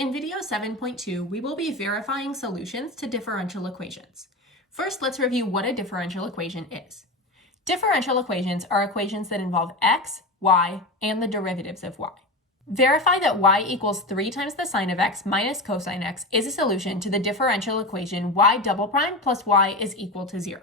In video 7.2, we will be verifying solutions to differential equations. First, let's review what a differential equation is. Differential equations are equations that involve x, y, and the derivatives of y. Verify that y equals 3 times the sine of x minus cosine x is a solution to the differential equation y double prime plus y is equal to 0.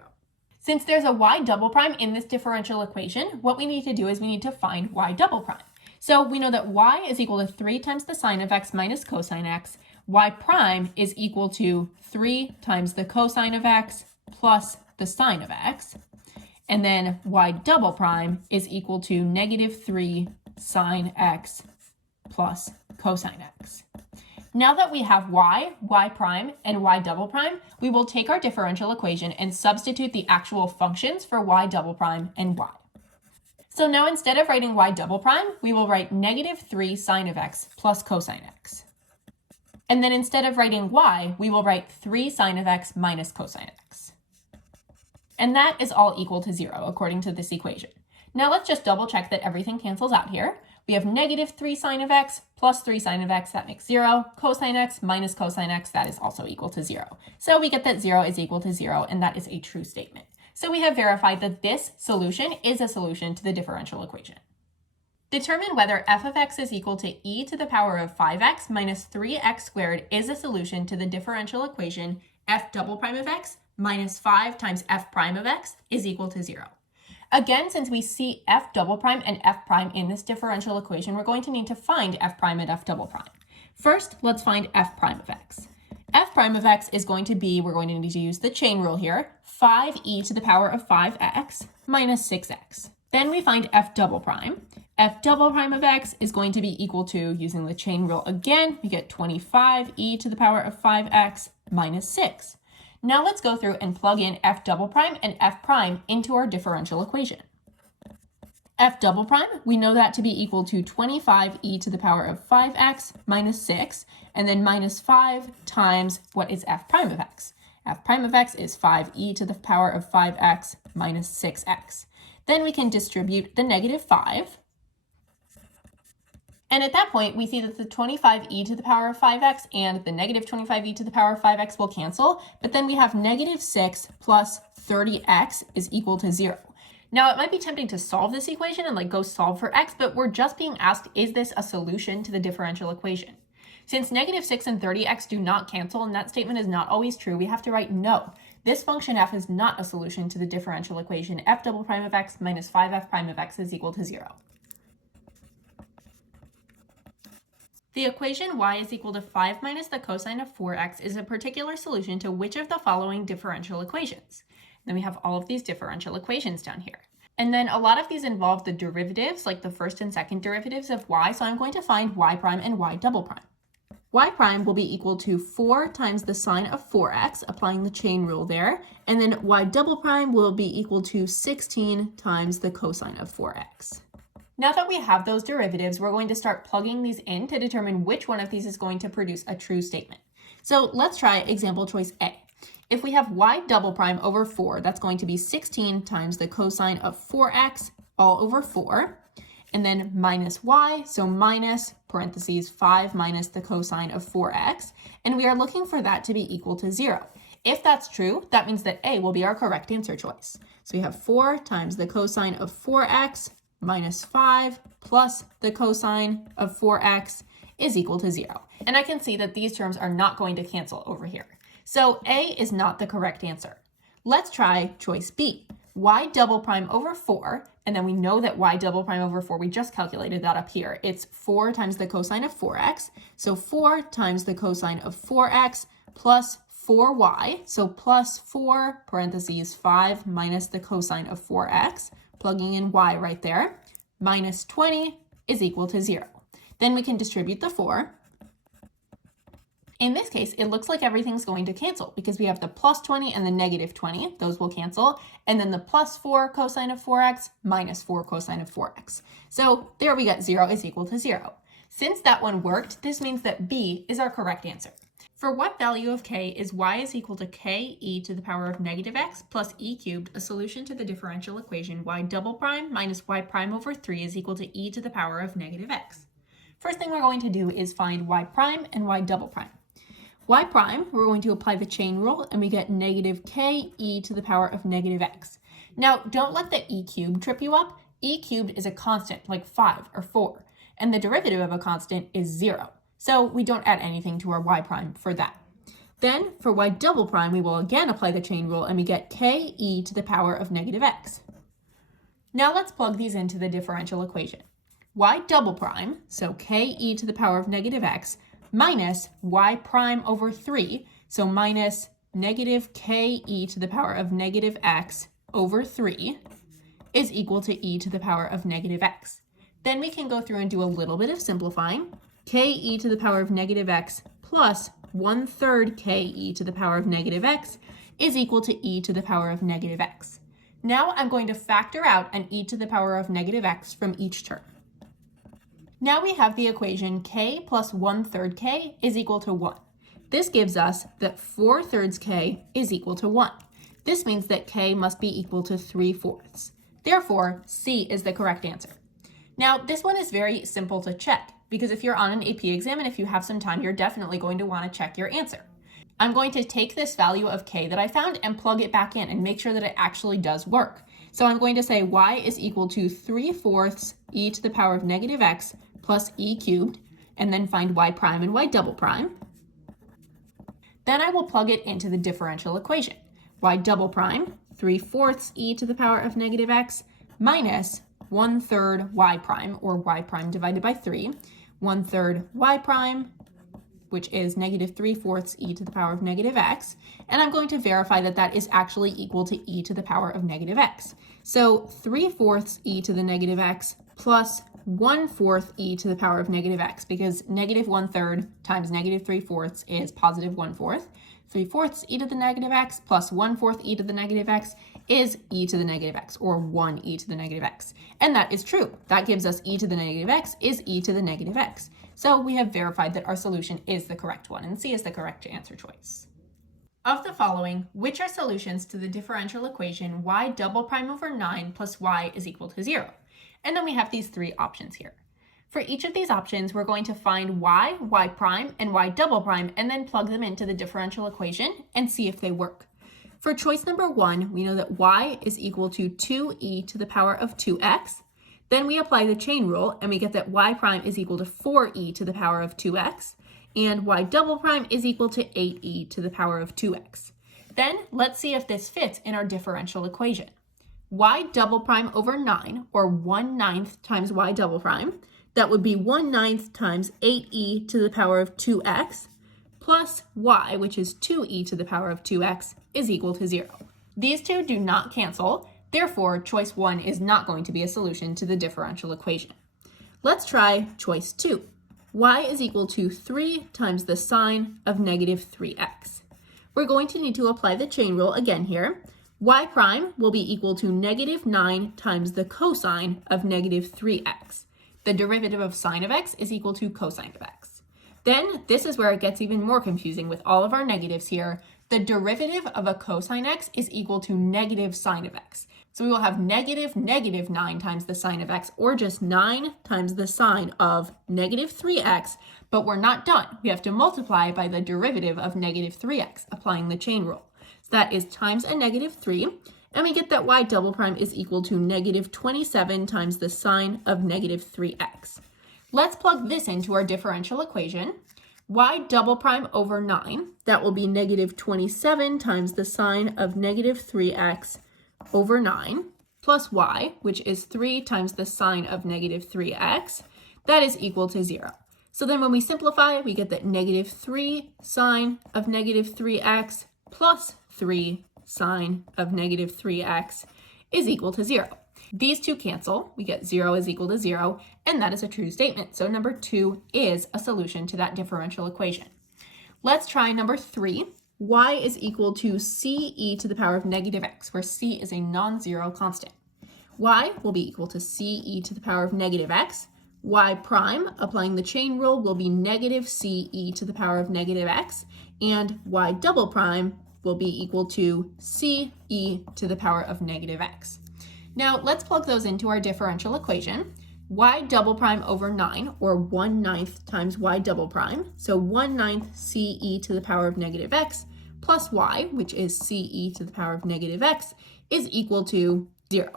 Since there's a y double prime in this differential equation, what we need to do is we need to find y double prime. So we know that y is equal to 3 times the sine of x minus cosine x. Y prime is equal to 3 times the cosine of x plus the sine of x. And then y double prime is equal to negative 3 sine x plus cosine x. Now that we have y prime, and y double prime, we will take our differential equation and substitute the actual functions for y double prime and y. So now instead of writing y double prime, we will write negative 3 sine of x plus cosine x. And then instead of writing y, we will write 3 sine of x minus cosine x. And that is all equal to 0 according to this equation. Now let's just double check that everything cancels out here. We have negative 3 sine of x plus 3 sine of x, that makes 0. Cosine x minus cosine x, that is also equal to 0. So we get that 0 is equal to 0, and that is a true statement. So we have verified that this solution is a solution to the differential equation. Determine whether f of x is equal to e to the power of 5x minus 3x squared is a solution to the differential equation f double prime of x minus 5 times f prime of x is equal to 0. Again, since we see f double prime and f prime in this differential equation, we're going to need to find f prime and f double prime. First, let's find f prime of x. F prime of x is going to be, we're going to need to use the chain rule here, 5e to the power of 5x minus 6x. Then we find f double prime. F double prime of x is going to be equal to, using the chain rule again, we get 25e to the power of 5x minus 6. Now let's go through and plug in f double prime and f prime into our differential equation. F double prime, we know that to be equal to 25e to the power of 5x minus 6, and then minus 5 times what is f prime of x. F prime of x is 5e to the power of 5x minus 6x. Then we can distribute the negative 5. And at that point, we see that the 25e to the power of 5x and the negative 25e to the power of 5x will cancel, but then we have negative 6 plus 30x is equal to 0. Now, it might be tempting to solve this equation and go solve for x, but we're just being asked, is this a solution to the differential equation? Since negative 6 and 30x do not cancel, and that statement is not always true, we have to write no. This function f is not a solution to the differential equation f double prime of x minus 5f prime of x is equal to 0. The equation y is equal to 5 minus the cosine of 4x is a particular solution to which of the following differential equations? Then we have all of these differential equations down here. And then a lot of these involve the derivatives, like the first and second derivatives of y, so I'm going to find y prime and y double prime. Y prime will be equal to 4 times the sine of 4x, applying the chain rule there, and then y double prime will be equal to 16 times the cosine of 4x. Now that we have those derivatives, we're going to start plugging these in to determine which one of these is going to produce a true statement. So let's try example choice A. If we have y double prime over 4, that's going to be 16 times the cosine of 4x all over 4, and then minus y, so minus parentheses 5 minus the cosine of 4x, and we are looking for that to be equal to 0. If that's true, that means that A will be our correct answer choice. So we have 4 times the cosine of 4x minus 5 plus the cosine of 4x is equal to 0. And I can see that these terms are not going to cancel over here. So A is not the correct answer. Let's try choice B. Y double prime over 4, and then we know that y double prime over 4, we just calculated that up here. It's 4 times the cosine of 4x. So 4 times the cosine of 4x plus 4y, so plus 4 parentheses 5 minus the cosine of 4x, plugging in y right there, minus 20 is equal to 0. Then we can distribute the 4. In this case, it looks like everything's going to cancel because we have the plus 20 and the negative 20. Those will cancel. And then the plus 4 cosine of 4x minus 4 cosine of 4x. So there we got 0 is equal to 0. Since that one worked, this means that B is our correct answer. For what value of k is y is equal to k e to the power of negative x plus e cubed a solution to the differential equation y double prime minus y prime over 3 is equal to e to the power of negative x? First thing we're going to do is find y prime and y double prime. Y prime, we're going to apply the chain rule and we get negative k e to the power of negative x. Now, don't let the e cubed trip you up. E cubed is a constant like 5 or 4, and the derivative of a constant is 0. So we don't add anything to our y prime for that. Then for y double prime, we will again apply the chain rule and we get k e to the power of negative x. Now let's plug these into the differential equation. Y double prime, so k e to the power of negative x, minus y prime over 3, so minus negative k e to the power of negative x over 3 is equal to e to the power of negative x. Then we can go through and do a little bit of simplifying. K e to the power of negative x plus 1/3 k e to the power of negative x is equal to e to the power of negative x. Now I'm going to factor out an e to the power of negative x from each term. Now we have the equation k plus 1/3 k is equal to 1. This gives us that 4/3 k is equal to 1. This means that k must be equal to 3/4. Therefore, C is the correct answer. Now, this one is very simple to check because if you're on an AP exam and if you have some time, you're definitely going to want to check your answer. I'm going to take this value of k that I found and plug it back in and make sure that it actually does work. So I'm going to say y is equal to 3/4 e to the power of negative x plus e cubed, and then find y prime and y double prime. Then I will plug it into the differential equation. Y double prime, 3/4 e to the power of negative x, minus 1/3 y prime, or y prime divided by 3, 1/3 y prime, which is negative 3/4 e to the power of negative x, and I'm going to verify that that is actually equal to e to the power of negative x. So 3/4 e to the negative x plus 1/4 e to the power of negative x, because negative 1/3 times negative 3/4 is positive 1/4. 3/4 e to the negative x plus 1/4 e to the negative x is e to the negative x, or 1 e to the negative x. And that is true. That gives us e to the negative x is e to the negative x. So we have verified that our solution is the correct one, and C is the correct answer choice. Of the following, which are solutions to the differential equation y double prime over 9 plus y is equal to 0? And then we have these three options here. For each of these options, we're going to find y, y prime, and y double prime, and then plug them into the differential equation and see if they work. For choice number 1, we know that y is equal to 2e to the power of 2x. Then we apply the chain rule, and we get that y prime is equal to 4e to the power of 2x, and y double prime is equal to 8e to the power of 2x. Then let's see if this fits in our differential equation. Y double prime over 9, or 1/9 times y double prime, that would be 1/9 times 8e to the power of 2x, plus y, which is 2e to the power of 2x, is equal to 0. These two do not cancel, therefore choice 1 is not going to be a solution to the differential equation. Let's try choice 2. Y is equal to 3 times the sine of negative 3x. We're going to need to apply the chain rule again here. Y prime will be equal to negative 9 times the cosine of negative 3x. The derivative of sine of x is equal to cosine of x. Then this is where it gets even more confusing with all of our negatives here. The derivative of a cosine x is equal to negative sine of x. So we will have negative 9 times the sine of x, or just 9 times the sine of negative 3x, but we're not done. We have to multiply by the derivative of negative 3x, applying the chain rule. So that is times a negative 3, and we get that y double prime is equal to negative 27 times the sine of negative 3x. Let's plug this into our differential equation. Y double prime over 9, that will be negative 27 times the sine of negative 3x over 9, plus y, which is 3 times the sine of negative 3x, that is equal to 0. So then when we simplify, we get that negative 3 sine of negative 3x plus 3 sine of negative 3x is equal to 0. These two cancel. We get 0 is equal to 0, and that is a true statement. So number 2 is a solution to that differential equation. Let's try number 3. Y is equal to c e to the power of negative x, where c is a non-zero constant. Y will be equal to c e to the power of negative x. Y prime, applying the chain rule, will be negative c e to the power of negative x, and y double prime will be equal to c e to the power of negative x. Now let's plug those into our differential equation. y double prime over 9, or 1/9 times y double prime, so 1/9 ce to the power of negative x plus y, which is ce to the power of negative x, is equal to 0.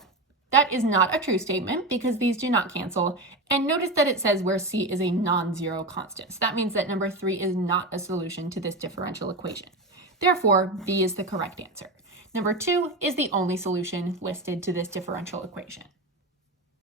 That is not a true statement because these do not cancel, and notice that it says where c is a non-zero constant. So that means that number 3 is not a solution to this differential equation. Therefore, B is the correct answer. Number 2 is the only solution listed to this differential equation.